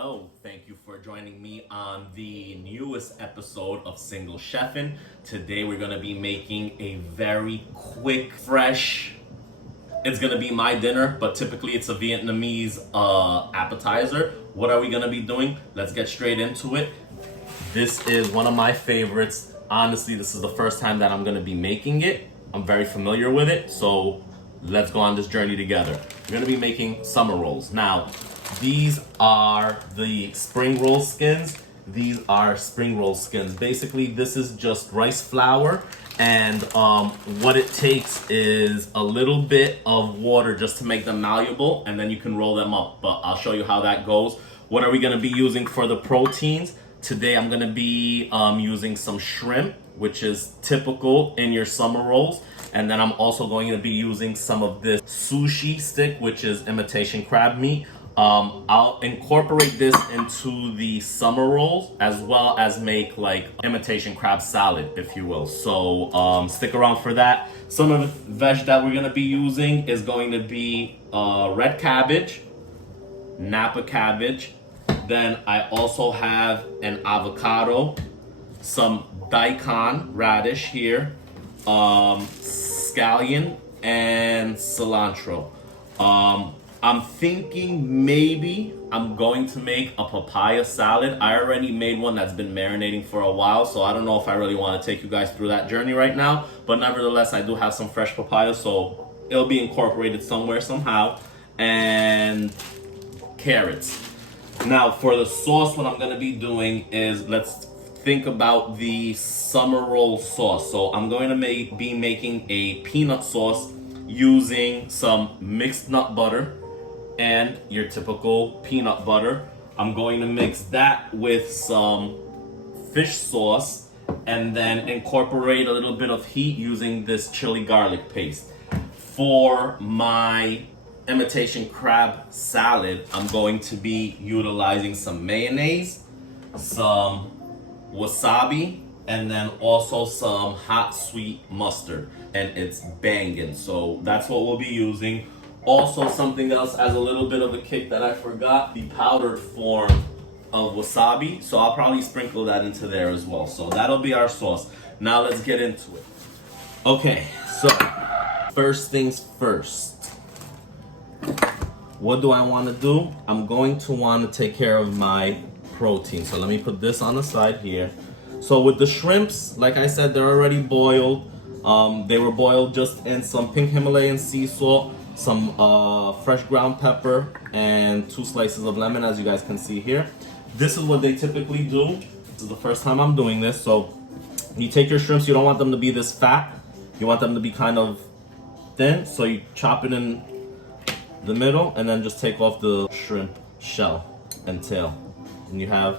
Hello, thank you for joining me on the newest episode of Single Chefin'. Today we're gonna be making a very quick, fresh, it's gonna be my dinner, but typically it's a Vietnamese appetizer. What are we gonna be doing? Let's get straight into it. This is one of my favorites. Honestly, this is the first time that I'm gonna be making it. I'm very familiar with it, so let's go on this journey together. We're gonna be making summer rolls. Now, these are the spring roll skins. These are spring roll skins. Basically, this is just rice flour, and what it takes is a little bit of water just to make them malleable, and then you can roll them up. But I'll show you how that goes. What are we gonna be using for the proteins? Today, I'm gonna be using some shrimp, which is typical in your summer rolls. And then I'm also going to be using some of this sushi stick, which is imitation crab meat. I'll incorporate this into the summer rolls as well as make like imitation crab salad, if you will. So stick around for that. Some of the veg that we're gonna be using is going to be red cabbage, NAPA cabbage. Then I also have an avocado, some daikon radish here, scallion, and cilantro. I'm thinking maybe I'm going to make a papaya salad. I already made one that's been marinating for a while, so I don't know if I really want to take you guys through that journey right now. But nevertheless, I do have some fresh papaya, so it'll be incorporated somewhere, somehow. And carrots. Now, for the sauce, what I'm going to be doing is, let's think about the summer roll sauce. So I'm going to be making a peanut sauce using some mixed nut butter and your typical peanut butter. I'm going to mix that with some fish sauce and then incorporate a little bit of heat using this chili garlic paste. For my imitation crab salad, I'm going to be utilizing some mayonnaise, some wasabi, and then also some hot sweet mustard, and it's banging. So that's what we'll be using. Also, something else as a little bit of a kick that I forgot, the powdered form of wasabi. So I'll probably sprinkle that into there as well. So that'll be our sauce. Now let's get into it. Okay, so first things first. What do I want to do? I'm going to want to take care of my protein. So let me put this on the side here. So with the shrimps, like I said, they're already boiled. They were boiled just in some pink Himalayan sea salt, some fresh ground pepper, and 2 slices of lemon, as you guys can see here. This is what they typically do. This is the first time I'm doing this. So you take your shrimps, you don't want them to be this fat. You want them to be kind of thin. So you chop it in the middle and then just take off the shrimp shell and tail. And you have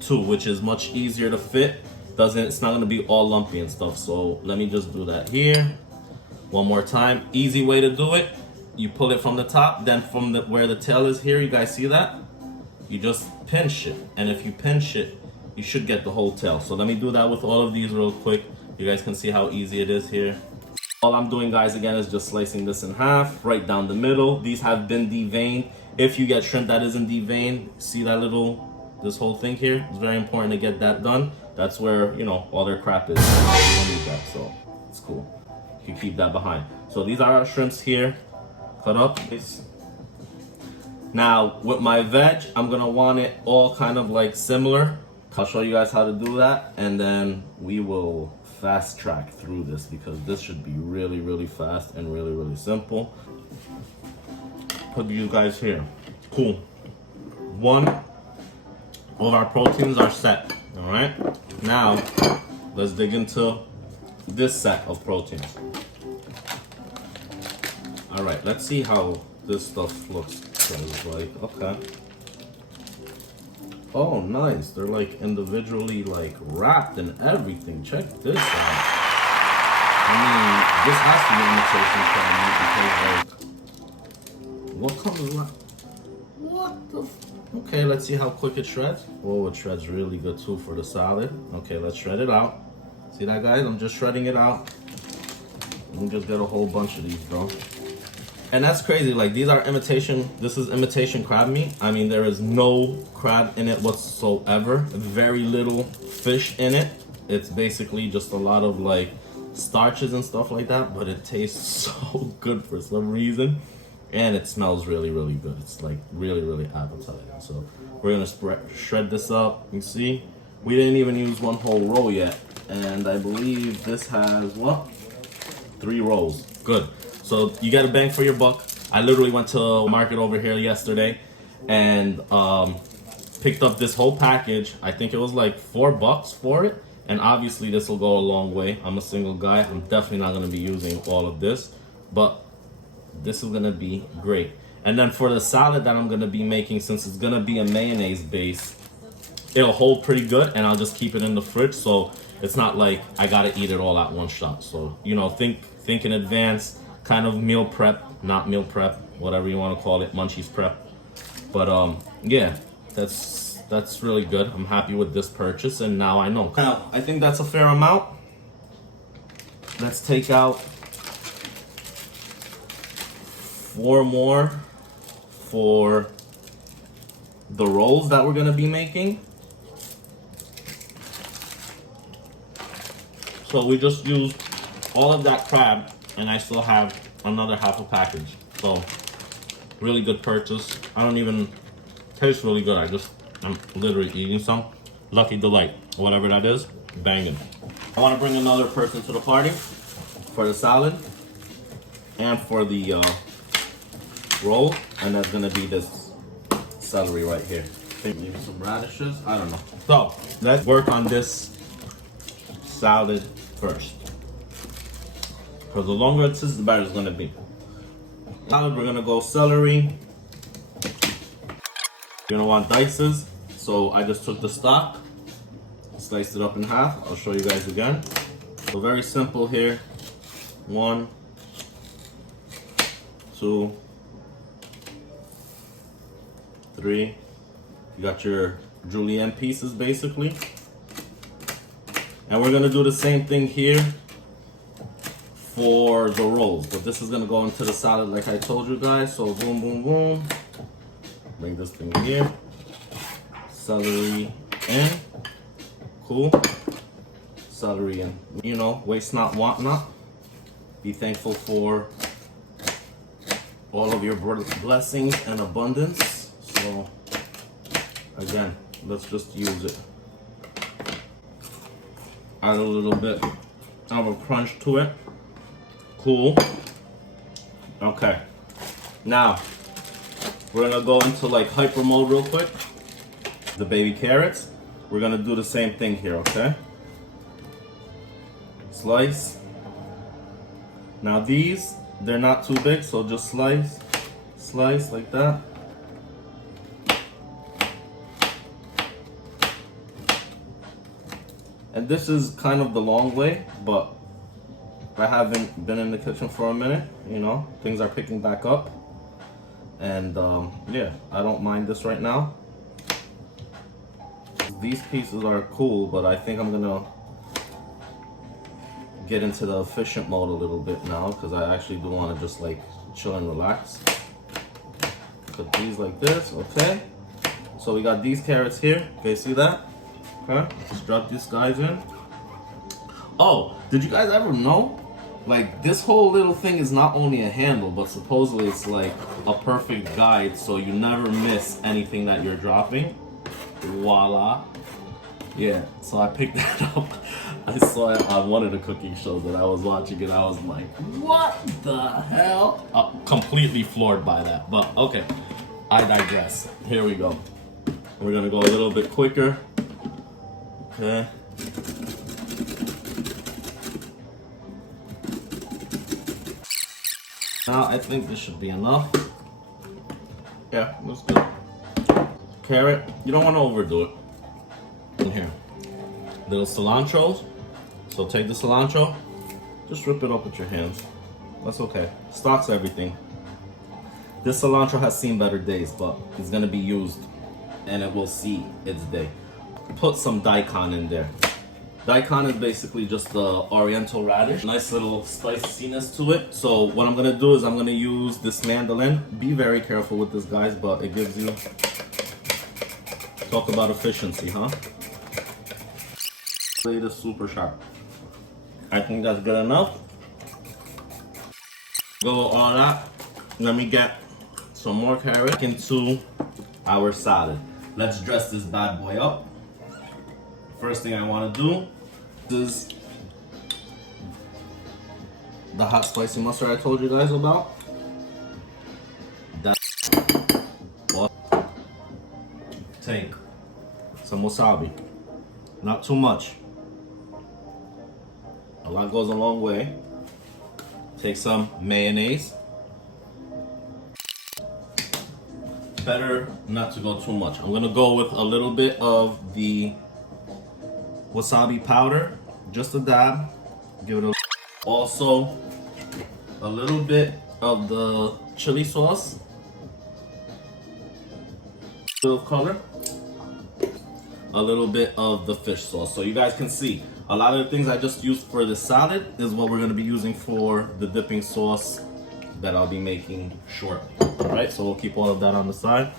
2, which is much easier to fit. It's not gonna be all lumpy and stuff. So let me just do that here. One more time. Easy way to do it. You pull it from the top, then from where the tail is here, you guys see that? You just pinch it. And if you pinch it, you should get the whole tail. So let me do that with all of these real quick. You guys can see how easy it is here. All I'm doing, guys, again, is just slicing this in half, right down the middle. These have been deveined. If you get shrimp that isn't deveined, see that this whole thing here? It's very important to get that done. That's where, you know, all their crap is. You don't need that, so it's cool. You can keep that behind. So these are our shrimps here, cut up. Now, with my veg, I'm gonna want it all kind of like similar. I'll show you guys how to do that, and then we will fast track through this because this should be really, really fast and really, really simple. Put you guys here. Cool. One of our proteins are set. All right. Now, let's dig into this set of proteins. All right. Let's see how this stuff looks. Like, okay. Oh, nice. They're like individually like wrapped and everything. Check this out. I mean, this has to be imitation crab meat because like, what comes around? What the? Okay, let's see how quick it shreds. Oh, it shreds really good too for the salad. Okay, let's shred it out. See that, guys? I'm just shredding it out. Let me just get a whole bunch of these, though. And that's crazy. Like, these are imitation. This is imitation crab meat. I mean, there is no crab in it whatsoever. Very little fish in it. It's basically just a lot of like starches and stuff like that. But it tastes so good for some reason, and it smells really, really good. It's like really, really appetizing. So we're gonna shred this up. You see, we didn't even use one whole roll yet, and I believe this has what? 3 rolls. Good. So you get a bang for your buck. I literally went to a market over here yesterday and picked up this whole package. I think it was like $4 for it. And obviously this will go a long way. I'm a single guy. I'm definitely not going to be using all of this, but this is going to be great. And then for the salad that I'm going to be making, since it's going to be a mayonnaise base, it'll hold pretty good, and I'll just keep it in the fridge. So it's not like I got to eat it all at one shot. So, you know, think in advance. Kind of meal prep, not meal prep, whatever you want to call it, munchies prep. But yeah, that's really good. I'm happy with this purchase, and now I know. Now, I think that's a fair amount. Let's take out 4 more for the rolls that we're gonna be making. So we just used all of that crab, and I still have another half a package. So really good purchase. I don't even taste really good. I'm literally eating some. Lucky Delight, whatever that is, banging. I want to bring another person to the party for the salad and for the roll, and that's gonna be this celery right here. Maybe some radishes, I don't know. So let's work on this salad first, because the longer it sits, the better it's gonna be. Salad, we're gonna go celery. You're gonna want dices. So I just took the stock, sliced it up in half. I'll show you guys again. So very simple here. 1, 2, 3. You got your julienne pieces basically. And we're gonna do the same thing here for the rolls, but this is gonna go into the salad like I told you guys. So boom, boom, boom. Bring this thing here. Celery in. Cool. Celery in. You know, waste not, want not. Be thankful for all of your blessings and abundance. So again, let's just use it. Add a little bit of a crunch to it. Cool. Okay. Now, we're gonna go into like hyper mode real quick. The baby carrots. We're gonna do the same thing here, okay? Slice. Now these, they're not too big, so just slice like that. And this is kind of the long way, but I haven't been in the kitchen for a minute, you know, things are picking back up. And yeah, I don't mind this right now. These pieces are cool, but I think I'm gonna get into the efficient mode a little bit now, because I actually do want to just like chill and relax. Cut these like this, okay? So we got these carrots here, okay, see that? Okay, just drop these guys in. Oh, did you guys ever know? Like, this whole little thing is not only a handle, but supposedly it's like a perfect guide, so you never miss anything that you're dropping. Voila. Yeah, so I picked that up. I saw it on one of the cooking shows that I was watching, and I was like, what the hell? Completely floored by that, but okay, I digress. Here we go. We're gonna go a little bit quicker. Okay. Now I think this should be enough. Yeah, that's good. Carrot, you don't want to overdo it. In here, little cilantro. So take the cilantro, just rip it up with your hands. That's okay. Stock's everything. This cilantro has seen better days, but it's gonna be used, and it will see its day. Put some daikon in there. Daikon is basically just the oriental radish. Nice little spiciness to it. So what I'm gonna do is I'm gonna use this mandolin. Be very careful with this, guys, but it gives you, talk about efficiency, huh? Blade is super sharp. I think that's good enough. Go all that. Let me get some more carrot into our salad. Let's dress this bad boy up. First thing I want to do is the hot spicy mustard I told you guys about. Take some wasabi. Not too much. A lot goes a long way. Take some mayonnaise. Better not to go too much. I'm gonna go with a little bit of the wasabi powder, just a dab. Give it a also a little bit of the chili sauce, a little color, a little bit of the fish sauce. So you guys can see a lot of the things I just used for the salad is what we're going to be using for the dipping sauce that I'll be making shortly. All right, so we'll keep all of that on the side.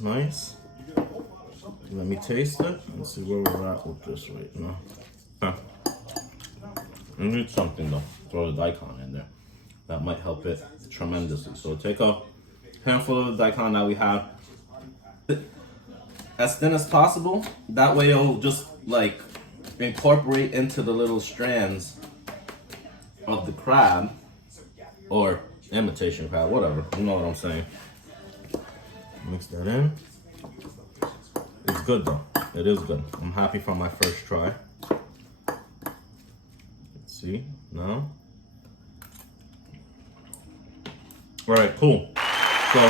Nice. Let me taste it and see where we're at with this right now. Huh. I need something though. Throw the daikon in there. That might help it tremendously. So take a handful of the daikon that we have. As thin as possible. That way it'll just like incorporate into the little strands of the crab. Or imitation crab, whatever. You know what I'm saying. Mix that in. It's good though. It is good. I'm happy from my first try. Let's see now. All right, cool. So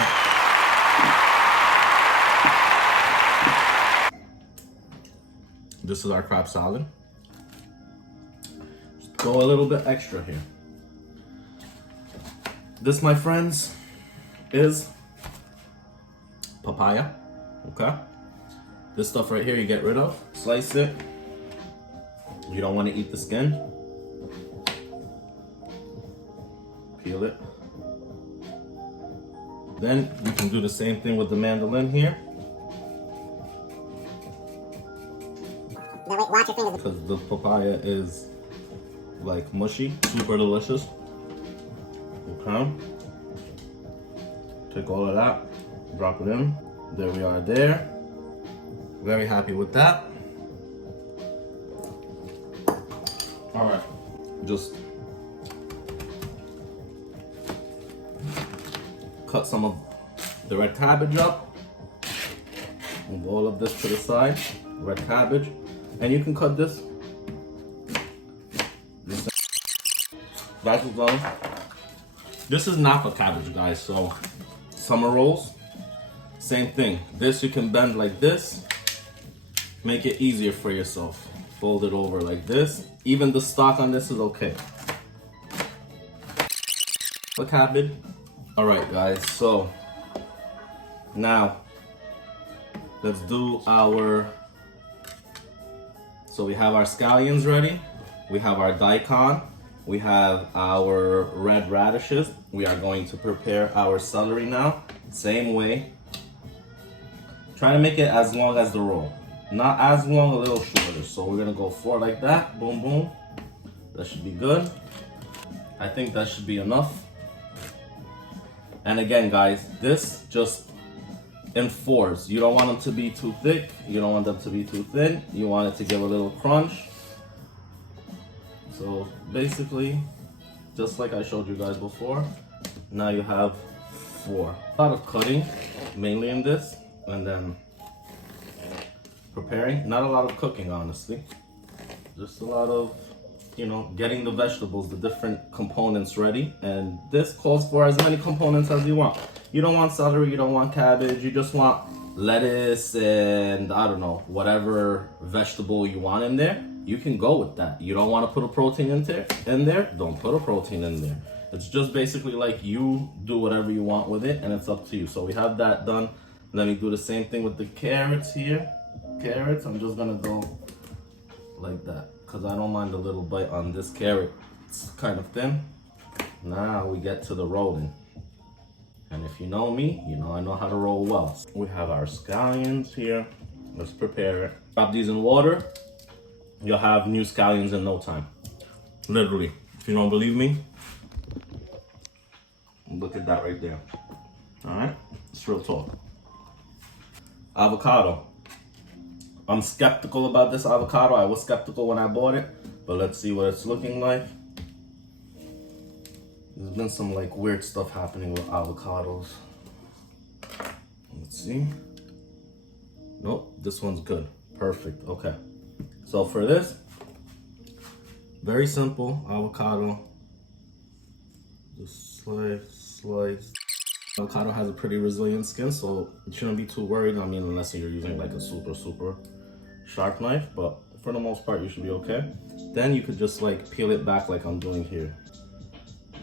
this is our crab salad. Just go a little bit extra here. This, my friends, is papaya. Okay. This stuff right here you get rid of. Slice it. You don't want to eat the skin. Peel it. Then you can do the same thing with the mandolin here. Because the papaya is like mushy, super delicious. Okay. Take all of that, drop it in. There we are there. Very happy with that. All right, just cut some of the red cabbage up. Move all of this to the side, red cabbage. And you can cut this. That's done. This is NAPA cabbage, guys, so summer rolls, same thing. This you can bend like this. Make it easier for yourself. Fold it over like this. Even the stock on this is okay. The cabbage. All right, guys, so now let's do our, so we have our scallions ready. We have our daikon. We have our red radishes. We are going to prepare our celery now. Same way. Try to make it as long as the roll. Not as long, a little shorter. So we're gonna go 4 like that. Boom, boom. That should be good. I think that should be enough. And again, guys, this just in 4s. You don't want them to be too thick. You don't want them to be too thin. You want it to give a little crunch. So basically, just like I showed you guys before, now you have 4. A lot of cutting, mainly in this, and then preparing. Not a lot of cooking, honestly. Just a lot of, you know, getting the vegetables, the different components ready. And this calls for as many components as you want. You don't want celery, you don't want cabbage, you just want lettuce and I don't know, whatever vegetable you want in there. You can go with that. You don't want to put a protein in there, don't put a protein in there. It's just basically like you do whatever you want with it and it's up to you. So we have that done. Let me do the same thing with the carrots here. Carrots, I'm just gonna go like that, because I don't mind a little bite on this carrot. It's kind of thin. Now we get to the rolling. And if you know me, you know I know how to roll well. We have our scallions here. Let's prepare it. Drop these in water. You'll have new scallions in no time. Literally. If you don't believe me, look at that right there. Alright? It's real talk. Avocado. I'm skeptical about this avocado. I was skeptical when I bought it, but let's see what it's looking like. There's been some like weird stuff happening with avocados. Let's see. Nope, this one's good. Perfect, okay. So for this, very simple avocado. Just slice. Avocado has a pretty resilient skin, so you shouldn't be too worried. I mean, unless you're using like a super sharp knife, but for the most part, you should be okay. Then you could just like peel it back like I'm doing here.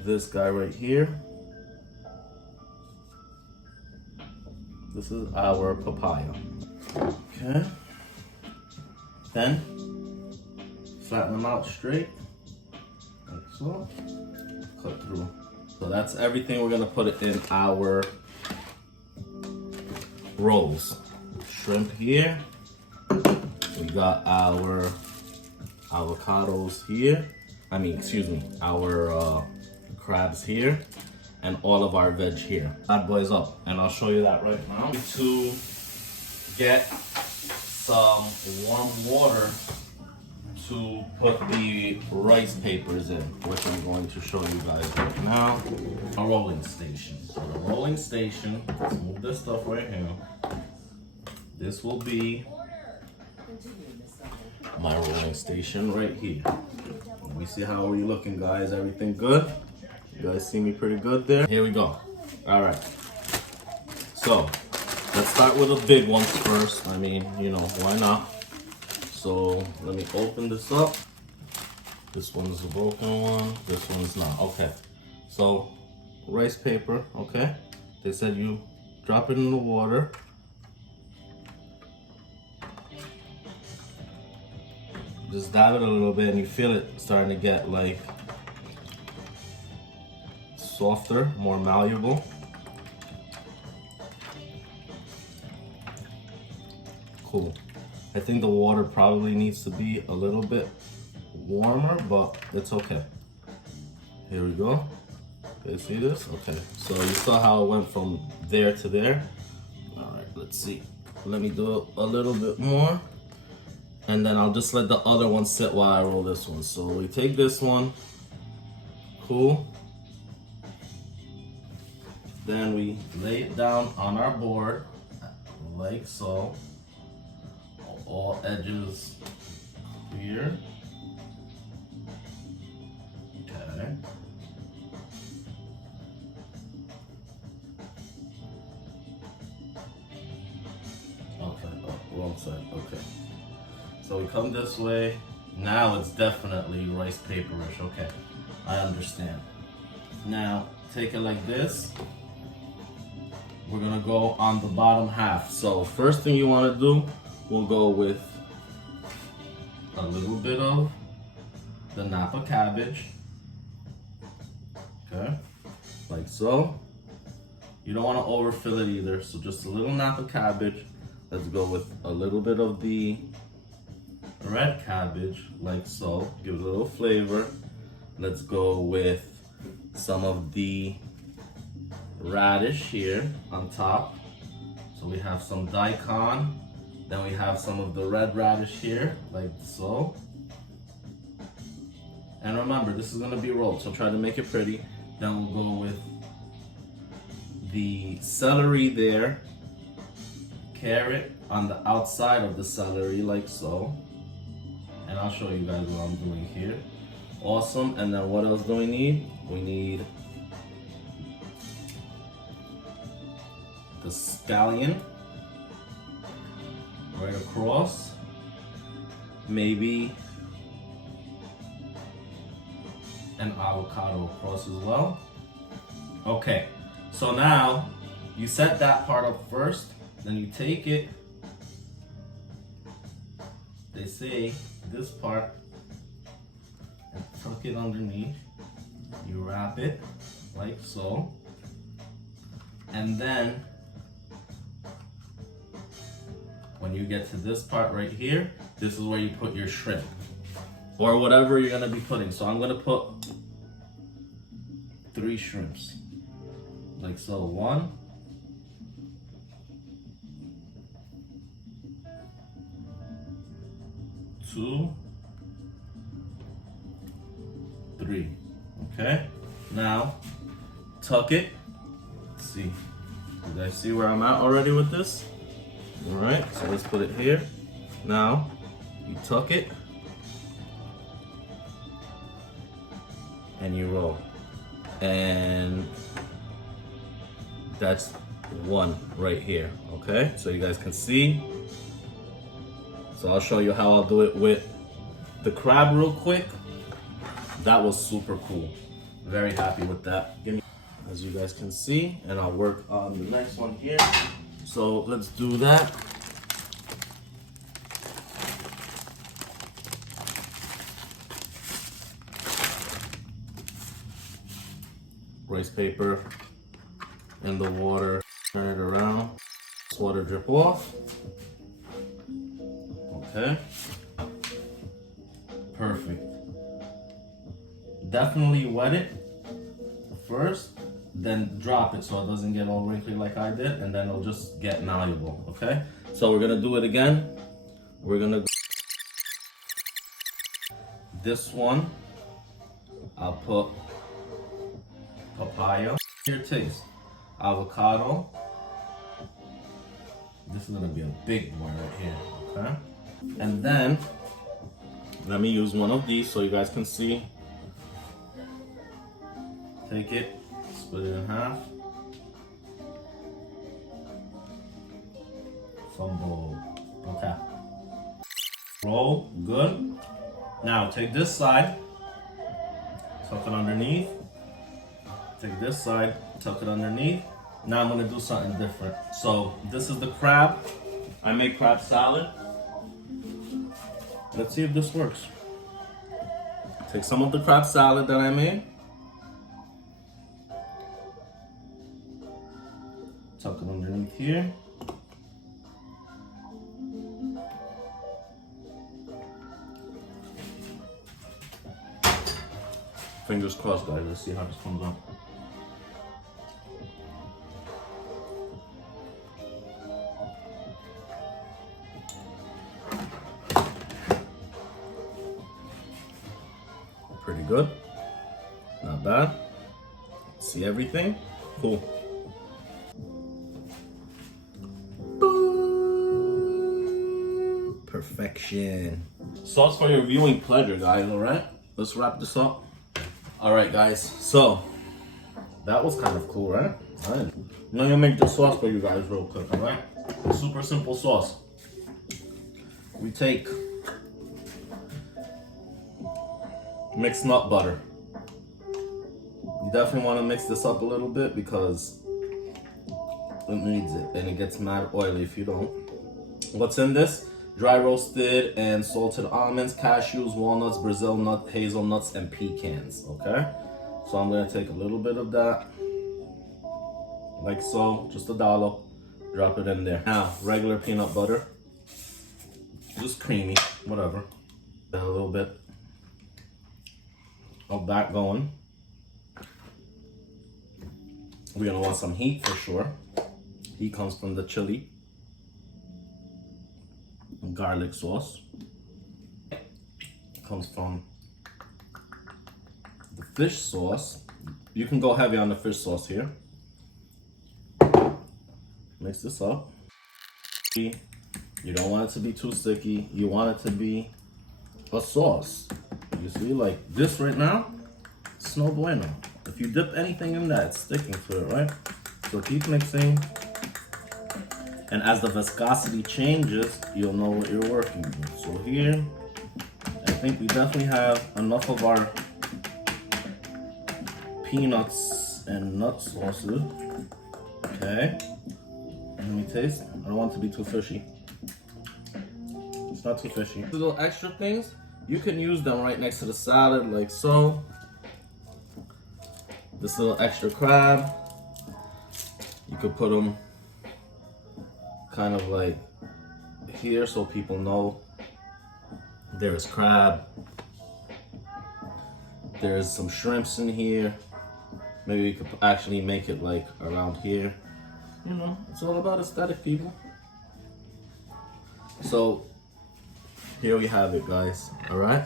This guy right here. This is our papaya. Okay. Then flatten them out straight, like so. Cut through. So that's everything. We're gonna put it in our rolls. Shrimp here. We got our avocados here. Our crabs here, and all of our veg here. Bad boys up, and I'll show you that right now. To get some warm water to put the rice papers in, which I'm going to show you guys right now. A rolling station. So the rolling station, let's move this stuff right here. This will be my rolling station right here. Let me see how are you looking, guys. Everything good? You guys see me pretty good there? Here we go. All right. So let's start with the big ones first. I mean, you know, why not? So let me open this up. This one's the broken one. This one's not. Okay. So rice paper. Okay. They said you drop it in the water. Just dab it a little bit, and you feel it starting to get like softer, more malleable. Cool. I think the water probably needs to be a little bit warmer, but it's okay. Here we go. You see this? Okay. So you saw how it went from there to there. All right, let's see. Let me do a little bit more. And then I'll just let the other one sit while I roll this one. So we take this one. Cool. Then we lay it down on our board, like so. All edges here. Okay. Okay, oh, wrong side, okay. So we come this way. Now it's definitely rice paperish, okay. I understand. Now, take it like this. We're gonna go on the bottom half. So first thing you wanna do, we'll go with a little bit of the Napa cabbage. Okay, like so. You don't wanna overfill it either, so just a little Napa cabbage. Let's go with a little bit of the red cabbage, like so. Give it a little flavor. Let's go with some of the radish here on top. So we have some daikon. Then we have some of the red radish here, like so. And remember, this is gonna be rolled, so try to make it pretty. Then we'll go with the celery there. Carrot on the outside of the celery, like so. And I'll show you guys what I'm doing here. Awesome, and then what else do we need? We need the scallion right across. Maybe an avocado across as well. Okay, so now you set that part up first, then you take it. They say this part and tuck it underneath. You wrap it like so. And then when you get to this part right here, this is where you put your shrimp or whatever you're gonna be putting. So I'm gonna put 3 shrimps, like so. 1, 2, 3. Okay, now tuck it. Let's see, you guys see where I'm at already with this? All right, so let's put it here. Now you tuck it and you roll, and that's 1 right here. Okay, so you guys can see. So I'll show you how I'll do it with the crab real quick. That was super cool. Very happy with that. As you guys can see, and I'll work on the next one here. So let's do that. Rice paper in the water, turn it around, water drip off. Okay, perfect. Definitely wet it first, then drop it so it doesn't get all wrinkly like I did, and then it'll just get malleable. Okay, so we're gonna do it again. We're gonna this one, I'll put papaya. Your taste. Avocado. This is gonna be a big one right here. Okay, and then let me use one of these so you guys can see. Take it, split it in half. Fumble. Okay. Roll. Good. Now take this side, tuck it underneath. Take this side, tuck it underneath. Now I'm gonna do something different. So this is the crab. I make crab salad. Let's see if this works. Take some of the crab salad that I made. Tuck it underneath here. Fingers crossed, guys. Let's see how this comes out. Pretty good. Not bad. See everything? Cool. Perfection. Sauce for your viewing pleasure, guys, alright? Let's wrap this up. Alright, guys, so that was kind of cool, right? Alright. Now I'm gonna make the sauce for you guys real quick, alright? Super simple sauce. We take mixed nut butter. You definitely want to mix this up a little bit because it needs it, and it gets mad oily if you don't. What's in this? Dry roasted and salted almonds, cashews, walnuts, Brazil nut, hazelnuts, and pecans, okay? So I'm gonna take a little bit of that, like so, just a dollop, drop it in there. Now, regular peanut butter, just creamy, whatever. And a little bit of that going. We're gonna want some heat for sure. Heat comes from the chili. Garlic sauce comes from the fish sauce. You can go heavy on the fish sauce here. Mix this up. You don't want it to be too sticky. You want it to be a sauce. You see, like this right now, it's no bueno. If you dip anything in that, it's sticking to it, right? So keep mixing. And as the viscosity changes, you'll know what you're working with. So here, I think we definitely have enough of our peanuts and nut sauces. Okay. Let me taste. I don't want it to be too fishy. It's not too fishy. Little extra things. you can use them right next to the salad like so. This little extra crab, you could put them kind of like here so people know there's crab. There's some shrimps in here. Maybe you could actually make it like around here. You know, it's all about aesthetic, people. So here we have it, guys. All right,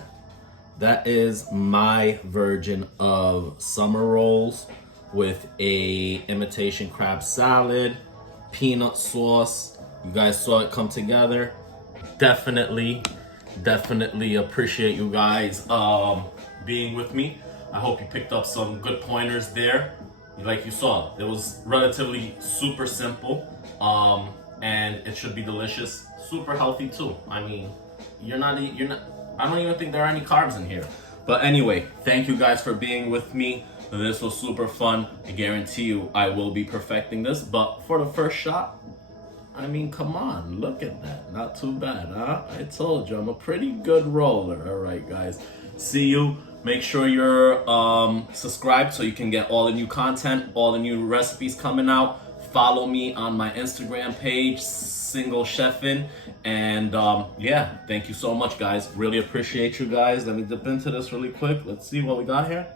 that is my version of summer rolls with a imitation crab salad, peanut sauce. You guys saw it come together. Definitely appreciate you guys being with me. I hope you picked up some good pointers there. Like you saw, it was relatively super simple, and it should be delicious, super healthy too. I mean, I don't even think there are any carbs in here. But anyway, thank you guys for being with me. This was super fun. I guarantee you I will be perfecting this, but for the first shot, I mean, come on, look at that. Not too bad, huh? I told you, I'm a pretty good roller. All right, guys. See you. Make sure you're subscribed so you can get all the new content, all the new recipes coming out. Follow me on my Instagram page, Single Chefin. And yeah, thank you so much, guys. Really appreciate you guys. Let me dip into this really quick. Let's see what we got here.